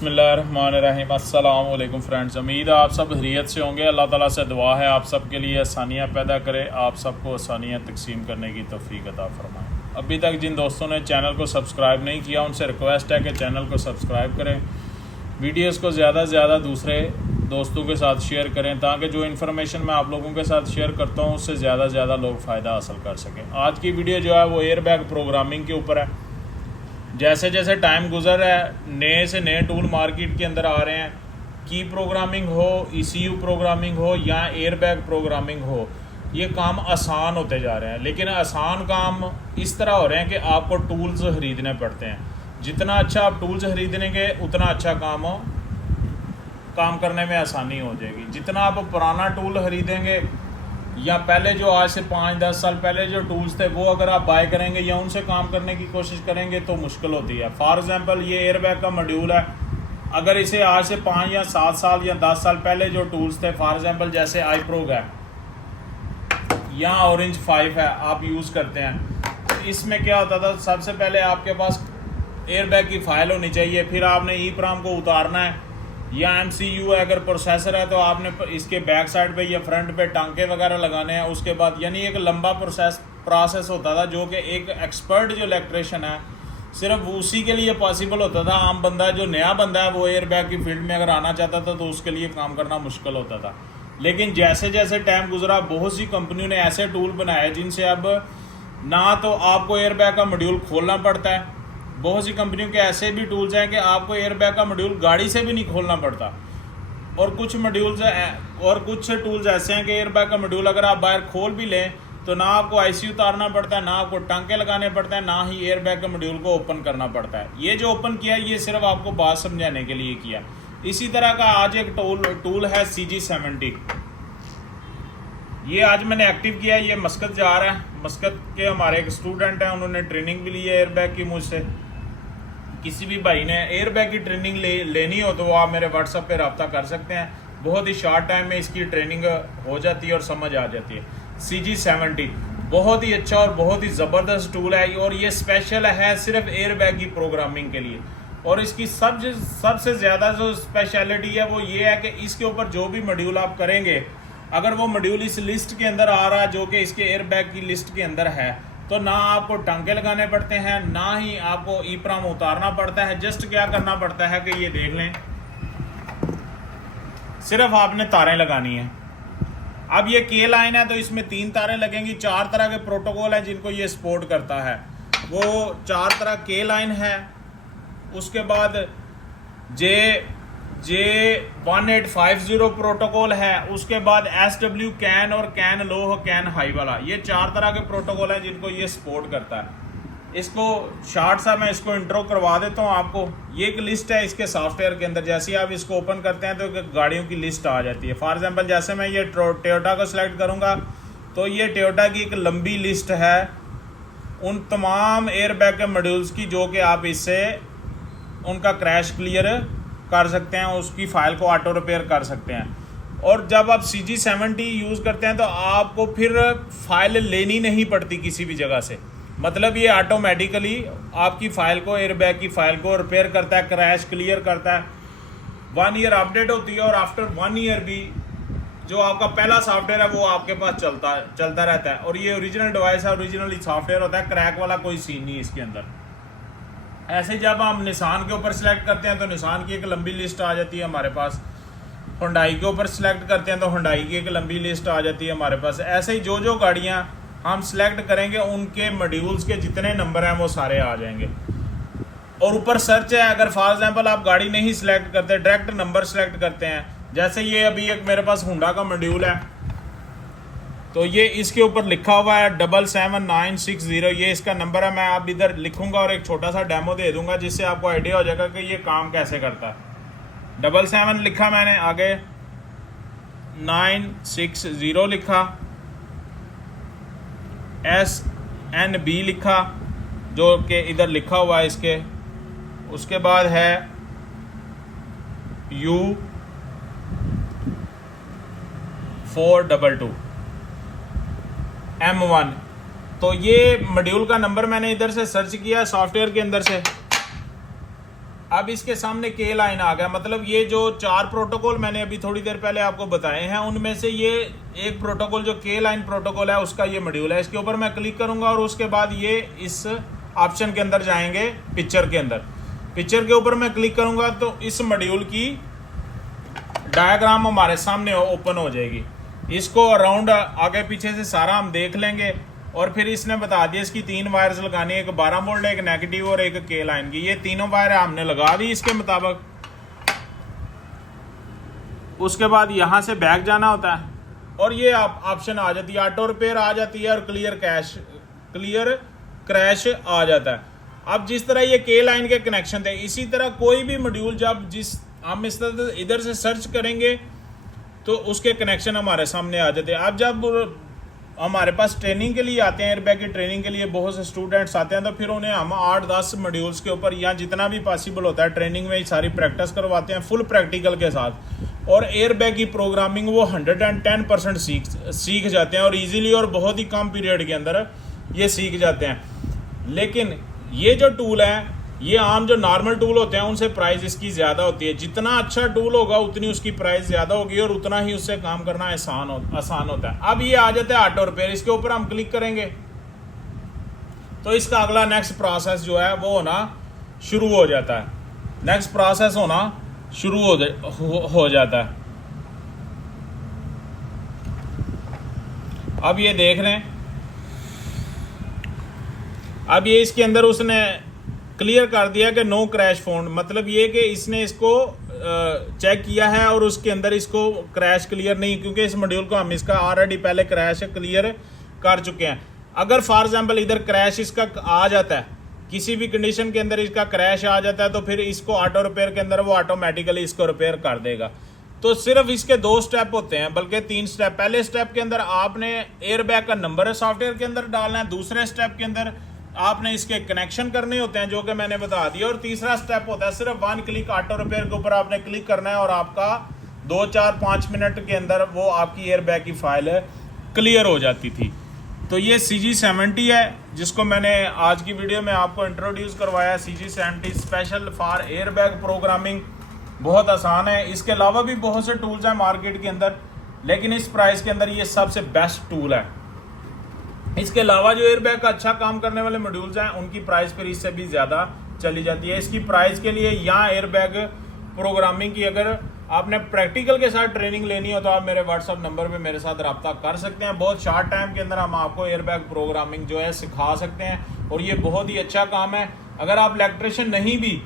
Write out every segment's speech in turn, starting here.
बिस्मिल्लाहिर्रहमानिर्रहीम। अस्सलाम वालेकुम फ्रेंड्स, उम्मीद है आप सब खैरियत से होंगे। अल्लाह ताला से दुआ है आप सब के लिए आसानियाँ पैदा करे, आप सबको आसानियाँ तकसीम करने की तौफीक अता फरमाए। अभी तक जिन दोस्तों ने चैनल को सब्सक्राइब नहीं किया उनसे रिक्वेस्ट है कि चैनल को सब्सक्राइब करें, वीडियोस को ज़्यादा से ज़्यादा दूसरे दोस्तों के साथ शेयर करें ताकि जो इन्फॉर्मेशन मैं आप लोगों के साथ शेयर करता हूँ उससे ज़्यादा से ज़्यादा लोग फ़ायदा हासिल कर सकें। आज की वीडियो जो है वो एयर बैग प्रोग्रामिंग के ऊपर है। जैसे जैसे टाइम गुजर रहा है नए से नए टूल मार्केट के अंदर आ रहे हैं। की प्रोग्रामिंग हो, ECU प्रोग्रामिंग हो या एयर बैग प्रोग्रामिंग हो, ये काम आसान होते जा रहे हैं। लेकिन आसान काम इस तरह हो रहे हैं कि आपको टूल्स ख़रीदने पड़ते हैं। जितना अच्छा आप टूल्स खरीदेंगे उतना अच्छा काम करने में आसानी हो जाएगी। जितना आप पुराना टूल ख़रीदेंगे या पहले जो आज से 5-10 साल पहले जो टूल्स थे वो अगर आप बाय करेंगे या उनसे काम करने की कोशिश करेंगे तो मुश्किल होती है। फॉर एग्ज़ाम्पल ये एयर बैग का मॉड्यूल है, अगर इसे आज से 5 या 7 साल या 10 साल पहले जो टूल्स थे, फॉर एग्ज़ाम्पल जैसे iProग है या Orange 5 है, आप यूज़ करते हैं, तो इसमें क्या होता था, सबसे पहले आपके पास एयर बैग की फ़ाइल होनी चाहिए, फिर आपने EEPROM को उतारना है या MCU है, अगर प्रोसेसर है तो आपने इसके बैक साइड पे या फ्रंट पे टांके वगैरह लगाने हैं। उसके बाद यानी एक लंबा प्रोसेस होता था जो कि एक एक्सपर्ट जो इलेक्ट्रिशियन है सिर्फ उसी के लिए पॉसिबल होता था। आम बंदा जो नया बंदा है वो एयर बैग की फील्ड में अगर आना चाहता था तो उसके लिए काम करना मुश्किल होता था। लेकिन जैसे जैसे टाइम गुजरा बहुत सी कंपनियों ने ऐसे टूल बनाए जिनसे अब ना तो आपको एयर बैग का मॉड्यूल खोलना पड़ता है, बहुत सी कंपनियों के ऐसे भी टूल्स हैं कि आपको एयर बैग का मॉड्यूल गाड़ी से भी नहीं खोलना पड़ता। और कुछ टूल्स ऐसे हैं कि एयर बैग का मॉड्यूल अगर आप बाहर खोल भी लें तो ना आपको IC उतारना पड़ता है, ना आपको टांके लगाने पड़ते हैं, ना ही एयर बैग का मॉड्यूल को ओपन करना पड़ता है। ये जो ओपन किया ये सिर्फ आपको बात समझाने के लिए किया। इसी तरह का आज एक टूल है CG70। ये आज मैंने एक्टिव किया है। ये मस्कत जा रहा है, मस्कत के हमारे एक स्टूडेंट हैं, उन्होंने ट्रेनिंग भी ली है एयर बैग की मुझसे। किसी भी भाई ने एयर बैग की ट्रेनिंग लेनी हो तो वो आप मेरे WhatsApp पे रब्ता कर सकते हैं। बहुत ही शॉर्ट टाइम में इसकी ट्रेनिंग हो जाती है और समझ आ जाती है। CG70 बहुत ही अच्छा और बहुत ही ज़बरदस्त टूल है और ये स्पेशल है सिर्फ एयर बैग की प्रोग्रामिंग के लिए। और इसकी सबसे ज़्यादा जो स्पेशलिटी है वो ये है कि इसके ऊपर जो भी मॉड्यूल आप करेंगे, अगर वो मॉड्यूल इस लिस्ट के अंदर आ रहा है जो कि इसके एयर बैग की लिस्ट के अंदर है, तो ना आपको टांके लगाने पड़ते हैं, ना ही आपको EEPROM उतारना पड़ता है। जस्ट क्या करना पड़ता है कि ये देख लें, सिर्फ आपने तारें लगानी है। अब ये K लाइन है तो इसमें 3 तारें लगेंगी। 4 तरह के प्रोटोकॉल हैं जिनको ये सपोर्ट करता है। वो 4 तरह K लाइन है, उसके बाद J1850 प्रोटोकॉल है, उसके बाद SW कैन और कैन लो कैन हाई वाला, ये 4 तरह के प्रोटोकॉल हैं जिनको ये सपोर्ट करता है। इसको शॉर्ट सा मैं इसको इंट्रो करवा देता हूँ आपको। ये एक लिस्ट है इसके सॉफ्टवेयर के अंदर। जैसे ही आप इसको ओपन करते हैं तो गाड़ियों की लिस्ट आ जाती है। फॉर एग्जांपल जैसे मैं ये टोयोटा को सिलेक्ट करूँगा तो ये टोयोटा की एक लंबी लिस्ट है उन तमाम एयर बैग के मॉड्यूल्स की जो कि आप इससे उनका क्रैश क्लियर कर सकते हैं, उसकी फ़ाइल को ऑटो रिपेयर कर सकते हैं। और जब आप CG70 यूज़ करते हैं तो आपको फिर फाइल लेनी नहीं पड़ती किसी भी जगह से। मतलब ये ऑटोमेटिकली आपकी फ़ाइल को, एयर बैग की फ़ाइल को रिपेयर करता है, क्रैश क्लियर करता है। 1 ईयर अपडेट होती है और आफ्टर 1 ईयर भी जो आपका पहला सॉफ्टवेयर है वो आपके पास चलता रहता है। और ये ओरिजिनल डिवाइस है, ओरिजिनल सॉफ्टवेयर होता है, क्रैक वाला कोई सीन नहीं इसके अंदर। ऐसे जब हम निसान के ऊपर सेलेक्ट करते हैं तो निसान की एक लंबी लिस्ट आ जाती है हमारे पास। हुंडई के ऊपर सेलेक्ट करते हैं तो हुंडई की एक लंबी लिस्ट आ जाती है हमारे पास। ऐसे ही जो गाड़ियां हम सेलेक्ट करेंगे उनके मॉड्यूल्स के जितने नंबर हैं वो सारे आ जाएंगे। और ऊपर सर्च है, अगर फॉर एग्जांपल आप गाड़ी नहीं सिलेक्ट करते, डायरेक्ट नंबर सेलेक्ट करते हैं, जैसे ये अभी एक मेरे पास हुंडा का मॉड्यूल है तो ये इसके ऊपर लिखा हुआ है 77960, ये इसका नंबर है। मैं आप इधर लिखूंगा और एक छोटा सा डेमो दे दूंगा जिससे आपको आइडिया हो जाएगा कि ये काम कैसे करता है। 77 लिखा मैंने, आगे 960 लिखा, SNB लिखा जो कि इधर लिखा हुआ है इसके। उसके बाद है U422 M1। तो ये मॉड्यूल का नंबर मैंने इधर से सर्च किया सॉफ्टवेयर के अंदर से, अब इसके सामने के लाइन आ गया, मतलब ये जो 4 प्रोटोकॉल मैंने अभी थोड़ी देर पहले आपको बताए हैं उनमें से ये एक प्रोटोकॉल जो के लाइन प्रोटोकॉल है उसका ये मॉड्यूल है। इसके ऊपर मैं क्लिक करूंगा और उसके बाद ये इस ऑप्शन के अंदर जाएंगे, पिक्चर के अंदर। पिक्चर के ऊपर मैं क्लिक करूंगा तो इस मॉड्यूल की डायग्राम हमारे सामने ओपन हो जाएगी। इसको अराउंड आगे पीछे से सारा हम देख लेंगे और फिर इसने बता दिया इसकी 3 वायर्स लगानी है, एक 12 वोल्ट, एक नेगेटिव और एक के लाइन की। ये तीनों वायर हमने लगा दी इसके मुताबिक। उसके बाद यहाँ से बैक जाना होता है और ये ऑप्शन आ जाती है, ऑटो रिपेयर आ जाती है और क्लियर क्रैश आ जाता है। अब जिस तरह ये के लाइन के कनेक्शन थे, इसी तरह कोई भी मॉड्यूल जब हम इस तरह इधर से सर्च करेंगे तो उसके कनेक्शन हमारे सामने आ जाते हैं। अब जब हमारे पास ट्रेनिंग के लिए आते हैं, एयरबैग की ट्रेनिंग के लिए बहुत से स्टूडेंट्स आते हैं, तो फिर उन्हें हम 8-10 मॉड्यूल्स के ऊपर या जितना भी पॉसिबल होता है ट्रेनिंग में सारी प्रैक्टिस करवाते हैं फुल प्रैक्टिकल के साथ। और एयरबैग की प्रोग्रामिंग वो 110% सीख जाते हैं और इजीली और बहुत ही कम पीरियड के अंदर ये सीख जाते हैं। लेकिन ये जो टूल है, ये आम जो नॉर्मल टूल होते हैं उनसे प्राइस इसकी ज़्यादा होती है। जितना अच्छा टूल होगा उतनी उसकी प्राइस ज़्यादा होगी और उतना ही उससे काम करना आसान होता है। अब ये आ जाता है ऑटो रिपेयर, इसके ऊपर हम क्लिक करेंगे तो इसका अगला नेक्स्ट प्रोसेस जो है वो होना शुरू हो जाता है। नेक्स्ट प्रोसेस होना शुरू हो जाता है। अब ये देख रहे हैं, अब ये इसके अंदर उसने क्लियर कर दिया कि नो क्रैश फाउंड, मतलब ये कि इसने इसको चेक किया है और उसके अंदर इसको क्रैश क्लियर नहीं, क्योंकि इस मॉड्यूल को हम इसका ऑलरेडी पहले क्रैश क्लियर कर चुके हैं। अगर फॉर एग्जांपल इधर क्रैश इसका आ जाता है, किसी भी कंडीशन के अंदर इसका क्रैश आ जाता है, तो फिर इसको ऑटो रिपेयर के अंदर वो ऑटोमेटिकली इसको रिपेयर कर देगा। तो सिर्फ इसके 2 स्टेप होते हैं, बल्कि 3 स्टेप। पहले स्टेप के अंदर आपने एयरबैग का नंबर सॉफ्टवेयर के अंदर डालना है, दूसरे स्टेप के अंदर आपने इसके कनेक्शन करने होते हैं जो कि मैंने बता दिया, और तीसरा स्टेप होता है सिर्फ 1 क्लिक ऑटो रिपेयर के ऊपर आपने क्लिक करना है और आपका 2-4-5 मिनट के अंदर वो आपकी एयरबैग की फाइल क्लियर हो जाती थी। तो ये CG70 है जिसको मैंने आज की वीडियो में आपको इंट्रोड्यूस करवाया। CG70 special for airbag programming, बहुत आसान है। इसके अलावा भी बहुत से टूल्स हैं मार्केट के अंदर, लेकिन इस प्राइस के अंदर ये सबसे बेस्ट टूल है। इसके अलावा जो एयरबैग का अच्छा काम करने वाले मॉड्यूल्स हैं उनकी प्राइस फिर इससे भी ज़्यादा चली जाती है। इसकी प्राइस के लिए यहाँ एयरबैग प्रोग्रामिंग की अगर आपने प्रैक्टिकल के साथ ट्रेनिंग लेनी हो तो आप मेरे व्हाट्सअप नंबर पे मेरे साथ रब्ता कर सकते हैं। बहुत शॉर्ट टाइम के अंदर हम आपको एयरबैग प्रोग्रामिंग जो है सिखा सकते हैं और ये बहुत ही अच्छा काम है। अगर आप इलेक्ट्रिशियन नहीं भी,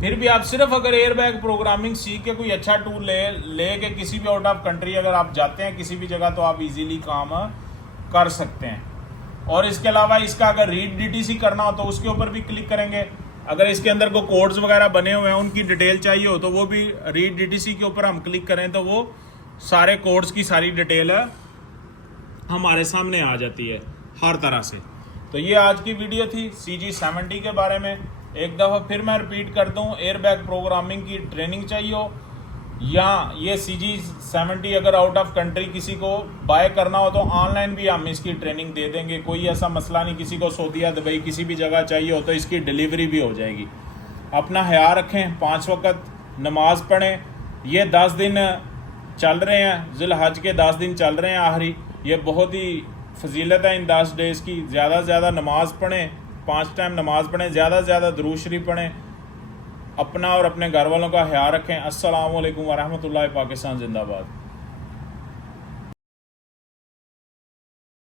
फिर भी आप सिर्फ अगर एयरबैग प्रोग्रामिंग सीख के कोई अच्छा टूल ले के किसी भी आउट ऑफ कंट्री अगर आप जाते हैं किसी भी जगह, तो आप इजीली काम कर सकते हैं। और इसके अलावा इसका अगर रीड DTC करना हो तो उसके ऊपर भी क्लिक करेंगे। अगर इसके अंदर कोई कोड्स वगैरह बने हुए हैं उनकी डिटेल चाहिए हो तो वो भी रीड DTC के ऊपर हम क्लिक करें तो वो सारे कोड्स की सारी डिटेल हमारे सामने आ जाती है हर तरह से। तो ये आज की वीडियो थी CG70 के बारे में। एक दफ़ा फिर मैं रिपीट कर दूं, एयरबैग प्रोग्रामिंग की ट्रेनिंग चाहिए हो या ये CG70 अगर आउट ऑफ कंट्री किसी को बाय करना हो तो ऑनलाइन भी हम इसकी ट्रेनिंग दे देंगे। कोई ऐसा मसला नहीं, किसी को सऊदी या दुबई किसी भी जगह चाहिए हो तो इसकी डिलीवरी भी हो जाएगी। अपना ख्याल रखें, 5 वक्त नमाज पढ़ें। ये 10 दिन चल रहे हैं, ज़िलहज के 10 दिन चल रहे हैं आखिरी। ये बहुत ही फजीलत है इन 10 डेज़ की। ज़्यादा से ज़्यादा नमाज़ पढ़ें, 5 टाइम नमाज़ पढ़ें, ज़्यादा से ज़्यादा दुरूद शरीफ पढ़ें। अपना और अपने घर वालों का ख्याल रखें। अस्सलाम वालेकुम वरहमतुल्लाहि, पाकिस्तान जिंदाबाद।